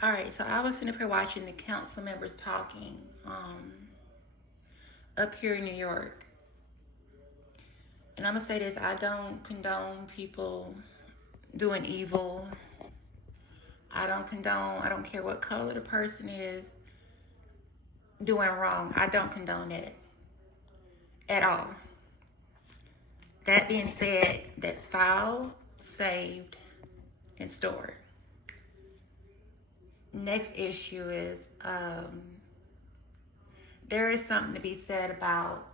All right, so I was sitting up here watching the council members talking up here in New York. And I'm going to say this, I don't condone people doing evil. I don't care what color the person is doing wrong. I don't condone that at all. That being said, that's filed, saved, and stored. Next issue is there is something to be said about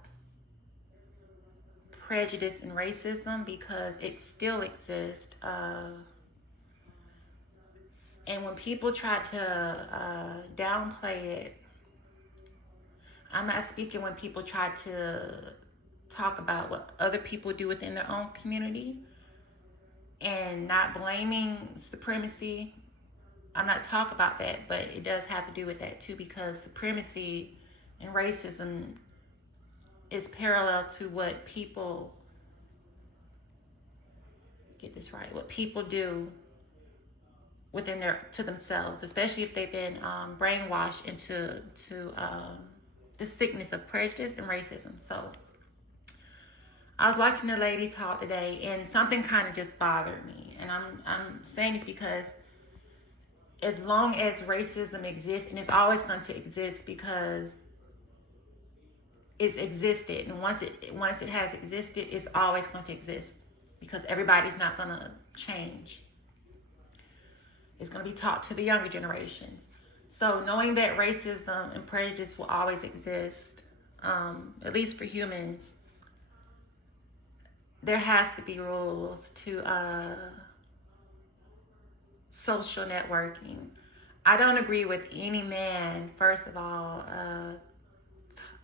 prejudice and racism because it still exists. And when people try to downplay it, I'm not speaking when people try to talk about what other people do within their own community and not blaming supremacy. I'm not talking about that, but it does have to do with that too because supremacy and racism is parallel to what people, get this right, what people do within their to themselves, especially if they've been brainwashed into the sickness of prejudice and racism. So I was watching a lady talk today, and something kind of just bothered me, and I'm saying this because as long as racism exists, and it's always going to exist because it's existed, and once it has existed, it's always going to exist because everybody's not going to change. It's going to be taught to the younger generations. So knowing that racism and prejudice will always exist, at least for humans, there has to be rules to social networking. I don't agree with any man, first of all,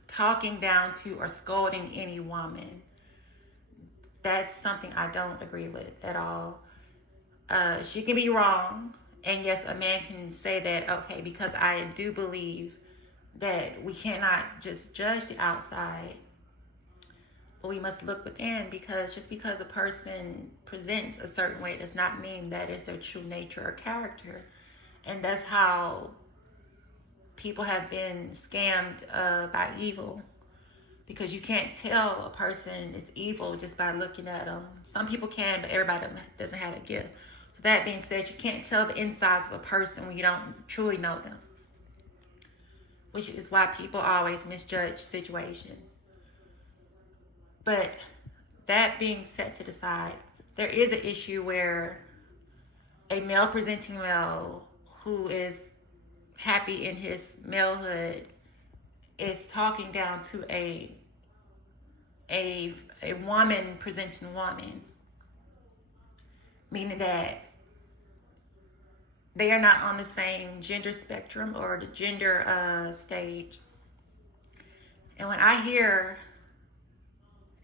talking down to or scolding any woman. That's something I don't agree with at all. She can be wrong, and yes, a man can say that, okay, because I do believe that we cannot just judge the outside, but we must look within because just because a person presents a certain way does not mean that is their true nature or character. And that's how people have been scammed by evil because you can't tell a person is evil just by looking at them. Some people can, but everybody doesn't have a gift. So that being said, you can't tell the insides of a person when you don't truly know them, which is why people always misjudge situations. But that being set to the side, there is an issue where a male presenting male who is happy in his malehood is talking down to a woman presenting woman, meaning that they are not on the same gender spectrum or the gender stage. And when I hear,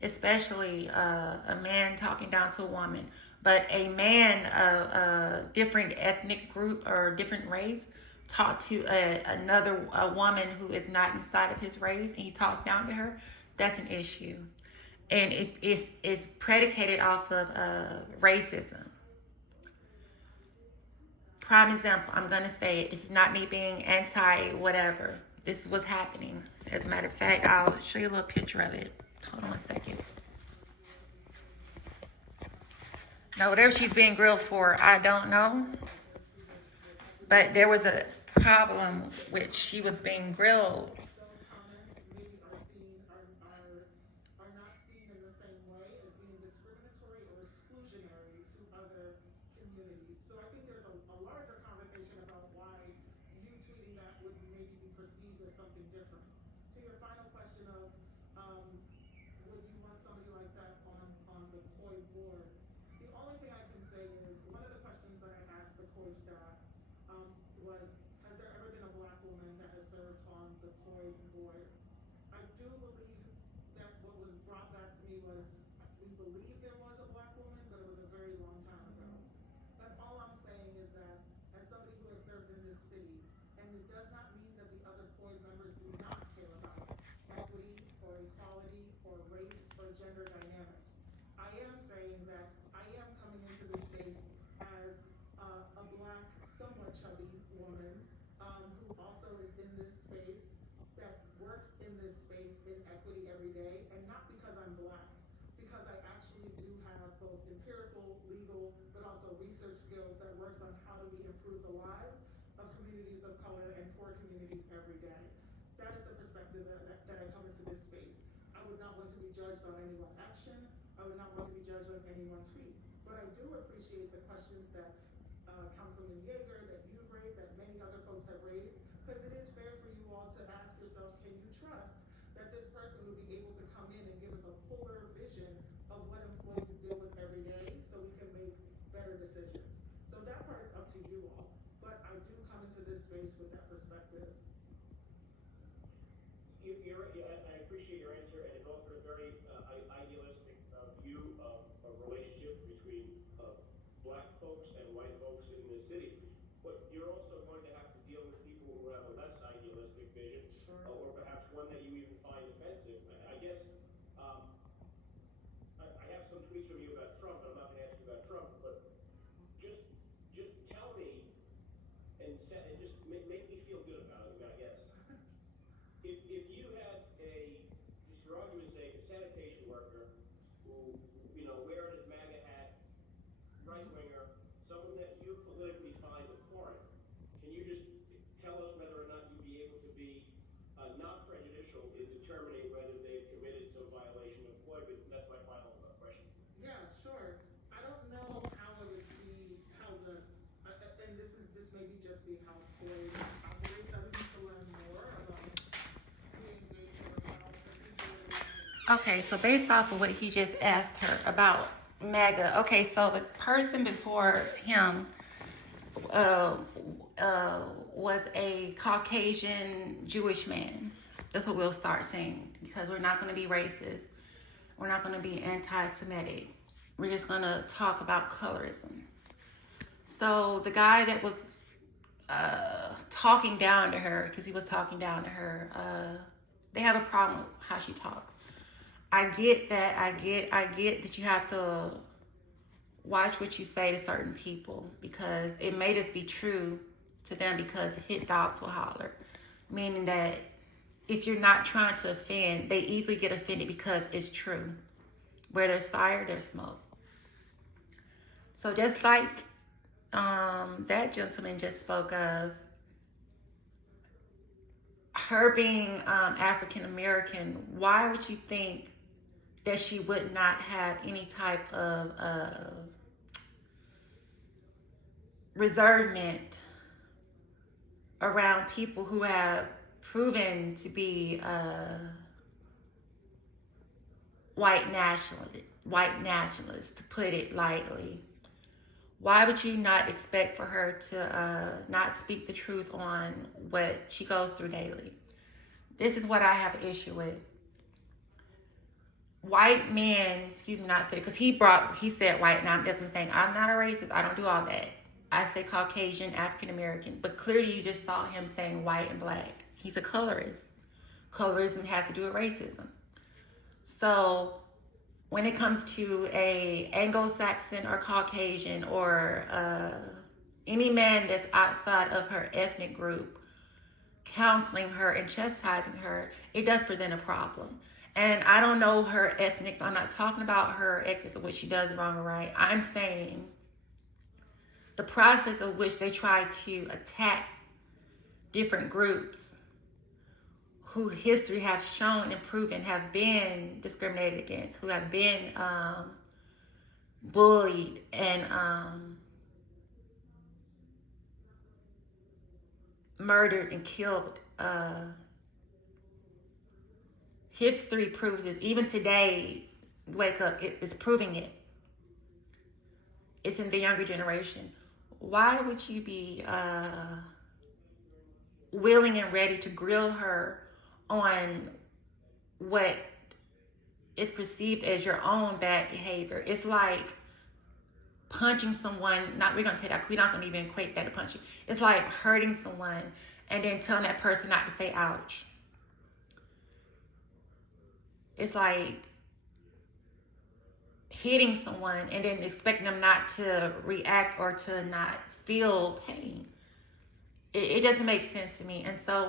especially a man talking down to a woman, but a man of a different ethnic group or different race talk to a woman who is not inside of his race and he talks down to her, that's an issue. And it's predicated off of racism. Prime example, I'm going to say it. This is not me being anti whatever. This is what's happening. As a matter of fact, I'll show you a little picture of it. Hold on 1 second. Now, whatever she's being grilled for, I don't know. But there was a problem with she was being grilled. chubby woman who also is in this space, that works in this space in equity every day, and not because I'm Black, because I actually do have both empirical, legal, but also research skills that works on how do we improve the lives of communities of color and poor communities every day. That is the perspective that I come into this space. I would not want to be judged on any one action. I would not want to be judged on any one tweet. But I do appreciate the questions that Councilman Yeager, that you've raised, that many other folks have raised, because it is fair for you all to ask yourselves, can you trust that this person will be able to come in and give us a fuller vision of what employees deal with every day so we can make better decisions? So that part is up to you all. But I do come into this space with that perspective. I appreciate your answer, and it offered a very idealistic view of a relationship between Black folks and white folks in the city. But you're also going to have to deal with people who have a less idealistic vision, Sure. Or perhaps one that you even find offensive. I guess um, I have some tweets from you about Trump, and I'm not going to ask you about Trump, but just tell me and just make me feel good about it, I guess. If you had just for argument's sake, a sanitation worker who, wearing his MAGA hat, right winger, someone that you politically find abhorrent, can you just tell us whether or not you'd be able to be not prejudicial in determining whether they've committed some violation of employment? That's my final question. Yeah, sure. I don't know how I would see how and this may be just being how Floyd operates. I would need to learn more about Okay, so based off of what he just asked her about MAGA, okay, so the person before him was a Caucasian Jewish man. That's what we'll start saying, because we're not going to be racist. We're not going to be anti-Semitic. We're just going to talk about colorism. So the guy that was talking down to her, because he was talking down to her, they have a problem with how she talks. I get that. I get that you have to watch what you say to certain people, because it may just be true to them, because hit dogs will holler. Meaning that if you're not trying to offend, they easily get offended because it's true. Where there's fire, there's smoke. So just like that gentleman just spoke of, her being African American, why would you think that she would not have any type of reservement around people who have proven to be white nationalists, to put it lightly? Why would you not expect for her to not speak the truth on what she goes through daily? This is what I have an issue with. White men, excuse me, not say, because he said white, and that's what I'm saying. I'm not a racist. I don't do all that. I say Caucasian, African American, but clearly you just saw him saying white and Black. He's a colorist. Colorism has to do with racism. So when it comes to a Anglo-Saxon or Caucasian or any man that's outside of her ethnic group, counseling her and chastising her, it does present a problem. And I don't know her ethnics. I'm not talking about her ethnics of what she does wrong or right. I'm saying the process of which they try to attack different groups who history has shown and proven have been discriminated against, who have been bullied and murdered and killed. History proves this. Even today, wake up, it's proving it. It's in the younger generation. Why would you be willing and ready to grill her on what is perceived as your own bad behavior? It's like punching someone. We're gonna take that. We're not gonna even equate that to punching. It's like hurting someone and then telling that person not to say ouch. It's like hitting someone and then expecting them not to react or to not feel pain. it doesn't make sense to me. And so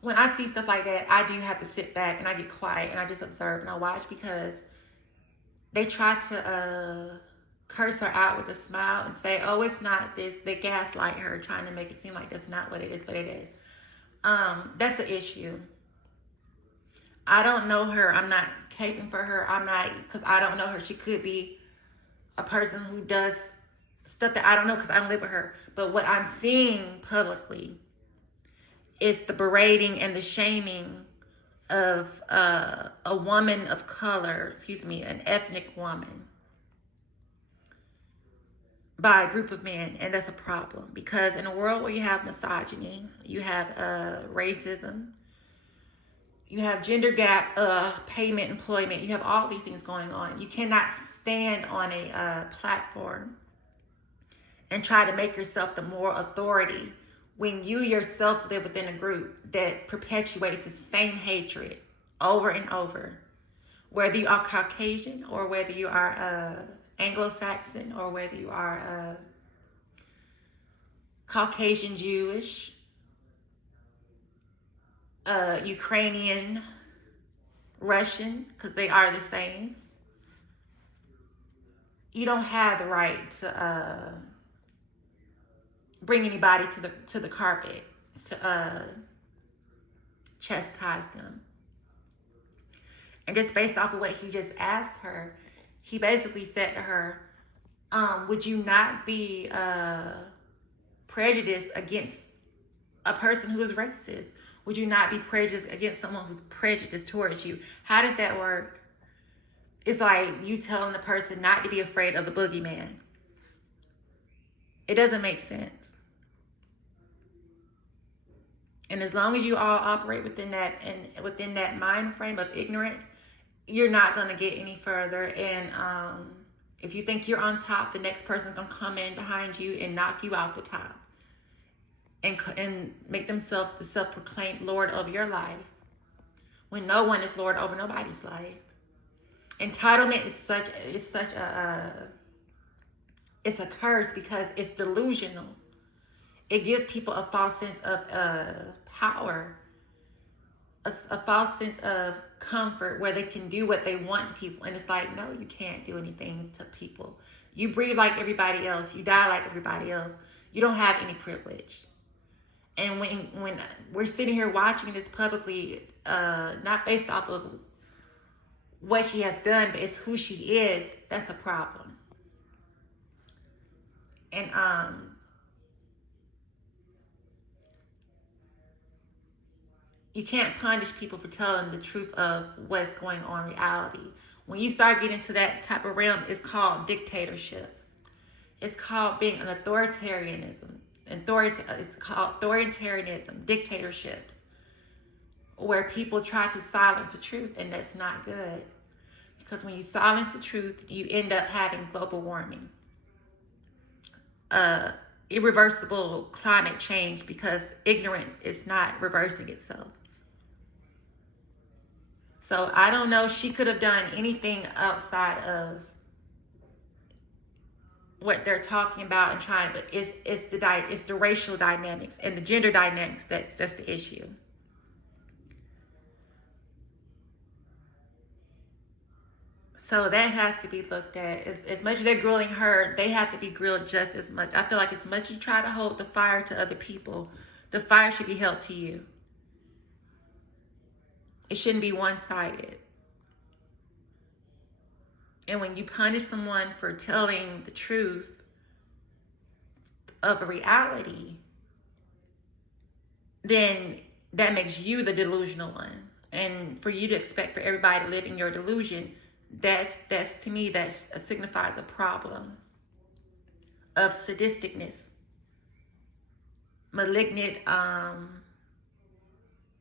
when I see stuff like that, I do have to sit back and I get quiet and I just observe and I watch, because they try to curse her out with a smile and say, oh, it's not this. They gaslight her, trying to make it seem like that's not what it is, but it is. That's the issue. I don't know her. I'm not caping for her. I'm not, because I don't know her. She could be a person who does stuff that I don't know because I don't live with her. But what I'm seeing publicly is the berating and the shaming of a woman of color, an ethnic woman, by a group of men. And that's a problem, because in a world where you have misogyny, you have racism, you have gender gap, payment, employment, you have all these things going on. You cannot stand on a platform and try to make yourself the moral authority when you yourself live within a group that perpetuates the same hatred over and over. Whether you are Caucasian, or whether you are Anglo-Saxon, or whether you are Caucasian Jewish, Ukrainian, Russian, because they are the same. You don't have the right to bring anybody to the carpet to chastise them. And just based off of what he just asked her, he basically said to her, would you not be prejudiced against a person who is racist? Would you not be prejudiced against someone who's prejudiced towards you? How does that work? It's like you telling the person not to be afraid of the boogeyman. It doesn't make sense. And as long as you all operate within that mind frame of ignorance, you're not going to get any further. And if you think you're on top, the next person's going to come in behind you and knock you off the top and make themselves the self-proclaimed Lord of your life, when no one is Lord over nobody's life. Entitlement is it's a curse, because it's delusional. It gives people a false sense of power, a false sense of comfort, where they can do what they want to people. And it's like, no, you can't do anything to people. You breathe like everybody else. You die like everybody else. You don't have any privilege. And when we're sitting here watching this publicly, not based off of what she has done, but it's who she is, that's a problem. And you can't punish people for telling the truth of what's going on in reality. When you start getting to that type of realm, it's called dictatorship. It's called being an authoritarianism. It's called authoritarianism, dictatorships, where people try to silence the truth, and that's not good. Because when you silence the truth, you end up having global warming, irreversible climate change, because ignorance is not reversing itself. So I don't know, she could have done anything outside of what they're talking about and trying, but it's the racial dynamics and the gender dynamics that's the issue. So that has to be looked at. As much as they're grilling her, they have to be grilled just as much. I feel like as much as you try to hold the fire to other people, the fire should be held to you. It shouldn't be one-sided. And when you punish someone for telling the truth of a reality, then that makes you the delusional one. And for you to expect for everybody to live in your delusion, that's to me, that signifies a problem of sadisticness, malignant,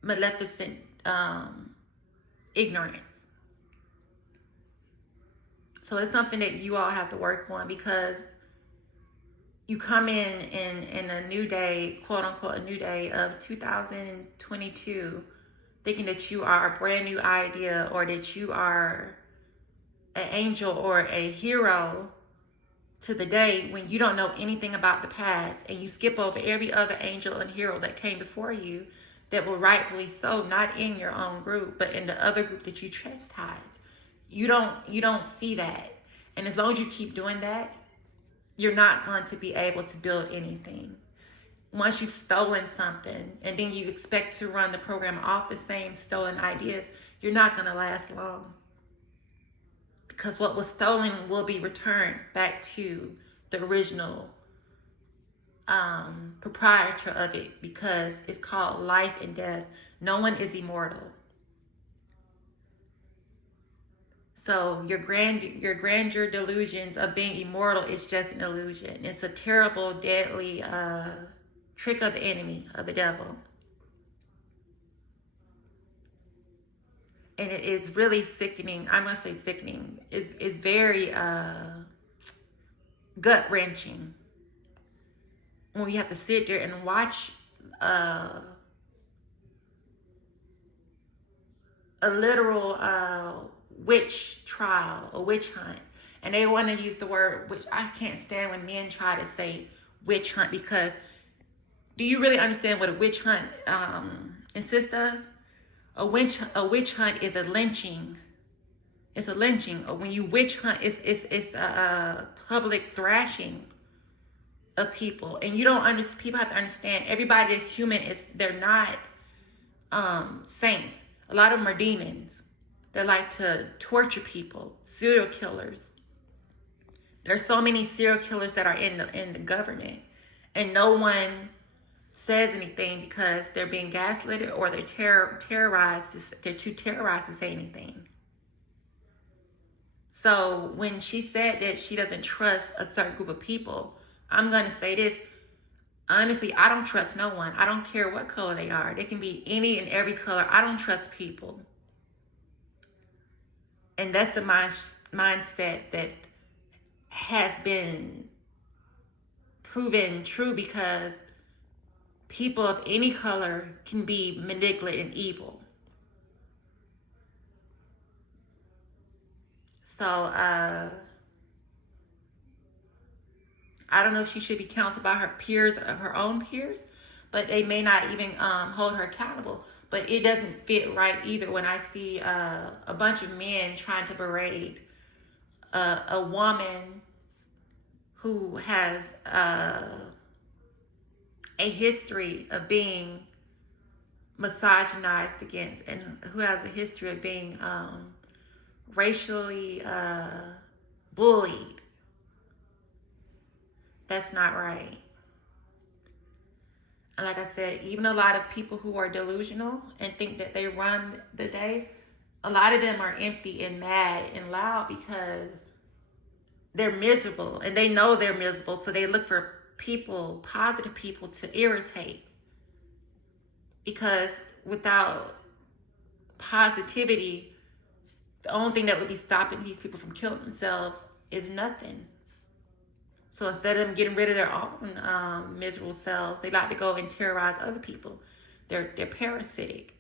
maleficent ignorance. So it's something that you all have to work on, because you come in a new day, quote unquote, a new day of 2022, thinking that you are a brand new idea, or that you are an angel or a hero to the day when you don't know anything about the past and you skip over every other angel and hero that came before you that were rightfully so not in your own group but in the other group that you chastised. You don't see that. And as long as you keep doing that, you're not going to be able to build anything. Once you've stolen something and then you expect to run the program off the same stolen ideas, you're not going to last long. Because what was stolen will be returned back to the original proprietor of it, because it's called life and death. No one is immortal. So your grandeur delusions of being immortal is just an illusion. It's a terrible, deadly trick of the enemy, of the devil. And it is really sickening. I must say sickening. It's very gut-wrenching when we have to sit there and watch a literal witch trial, a witch hunt. And they want to use the word witch. I can't stand when men try to say witch hunt, because do you really understand what a witch hunt consists of? A witch hunt is a lynching. It's a lynching. When you witch hunt, it's a public thrashing of people. And you don't understand. People have to understand. Everybody that's human they're not saints. A lot of them are demons. They like to torture people. Serial killers. There's so many serial killers that are in the government, and no one says anything because they're being gaslit or they're terrorized. They're too terrorized to say anything. So when she said that she doesn't trust a certain group of people, I'm going to say this. Honestly, I don't trust no one. I don't care what color they are. They can be any and every color. I don't trust people. And that's the mindset that has been proven true, because people of any color can be manipulative and evil. So, I don't know if she should be counseled by her peers, of her own peers, but they may not even hold her accountable. But it doesn't fit right either when I see a bunch of men trying to berate a woman who has a history of being misogynized against, and who has a history of being racially bullied. That's not right. And like I said, even a lot of people who are delusional and think that they run the day, a lot of them are empty and mad and loud because they're miserable, and they know they're miserable, so they look for people, positive people, to irritate. Because without positivity, the only thing that would be stopping these people from killing themselves is nothing. So instead of them getting rid of their own miserable selves, they like to go and terrorize other people. They're parasites,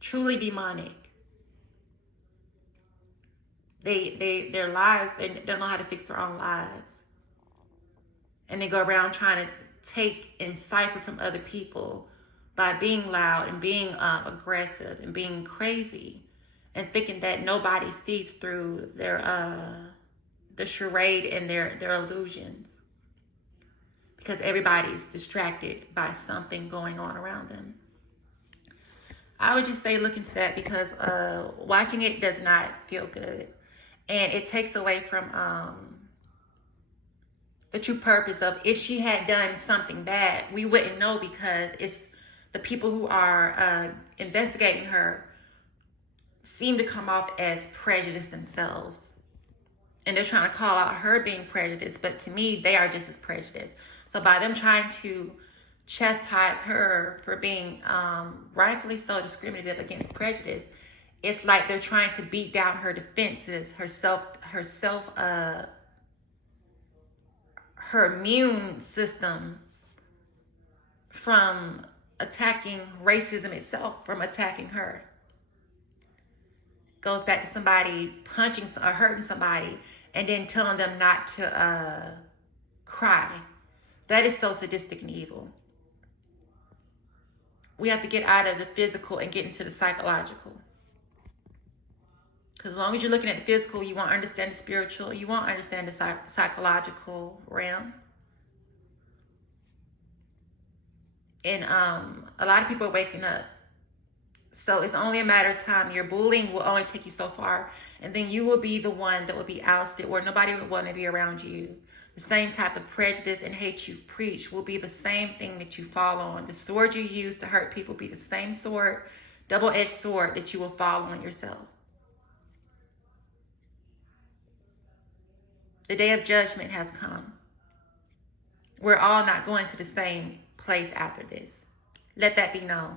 truly demonic. Their lives, they don't know how to fix their own lives, and they go around trying to take and cipher from other people by being loud and being aggressive and being crazy, and thinking that nobody sees through their the charade and their illusions, because everybody's distracted by something going on around them. I would just say look into that, because watching it does not feel good, and it takes away from the true purpose of, if she had done something bad, we wouldn't know, because it's the people who are investigating her seem to come off as prejudiced themselves. And they're trying to call out her being prejudiced, but to me, they are just as prejudiced. So by them trying to chastise her for being rightfully so discriminative against prejudice, it's like they're trying to beat down her defenses, her immune system from attacking racism itself, from attacking her. Goes back to somebody punching or hurting somebody, and then telling them not to cry. That is so sadistic and evil. We have to get out of the physical and get into the psychological. Because as long as you're looking at the physical, you won't understand the spiritual. You won't understand the psychological realm. And a lot of people are waking up. So it's only a matter of time. Your bullying will only take you so far. And then you will be the one that will be ousted, where nobody would want to be around you. The same type of prejudice and hate you preach will be the same thing that you fall on. The sword you use to hurt people be the same sword, double-edged sword, that you will fall on yourself. The day of judgment has come. We're all not going to the same place after this. Let that be known.